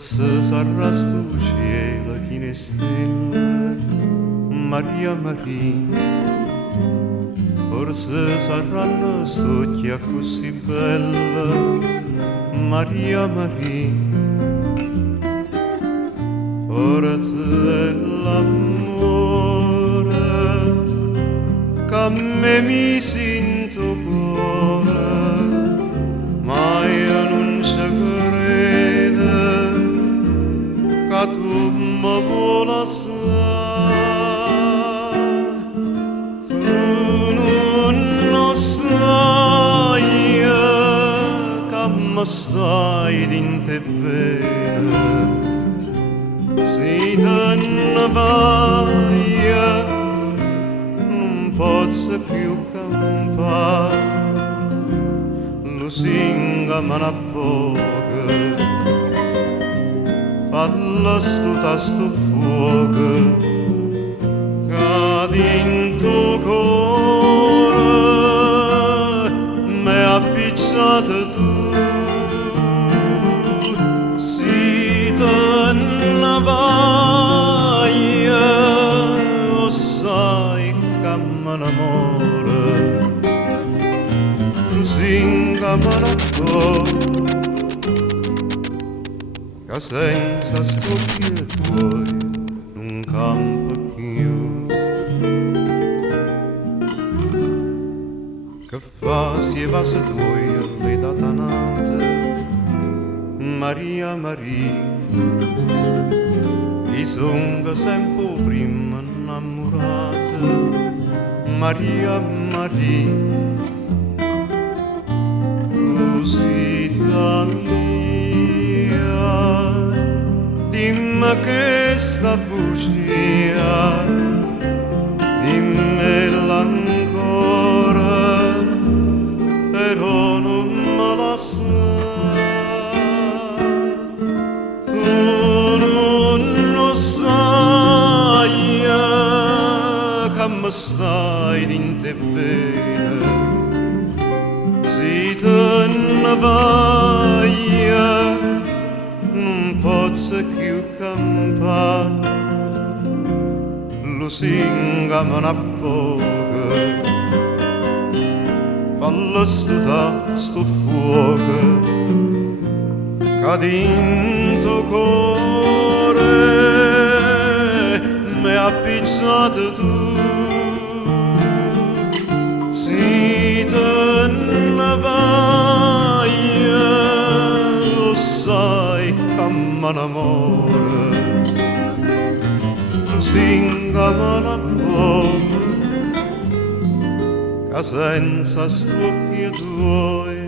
Forse sarà sto cielo chi ne stelle, Maria Maria. Forse saranno st'occhia così bella, Maria Maria. Forse è l'amore che a me mi sento cuore, ma io non ci credo che tu mi vuoi ma stai dinte bene, se te ne vai non posso più campare, lusinga ma a poco, falla sto fuoco, che dentro cuore m'è appicciato tu. L'amore lusinga manacco che senza stocchi tuoi non campa più, che fa si va se tuoi le datanate Maria Maria, i songa sempre prima innamorata Maria Maria, Rosita mia, dimmi che sta bugia, dimmela ancora, però non me la sai, tu non lo sai che mi stai dinte bene, se te ne vai non posso più campare, lusinga ma a poco, fallo sto fuoco, che dentro cuore m'è appicciato tu. Se te ne vai lo sai che m'amore, lusinga ma a poco, che senza st'occhi tuoi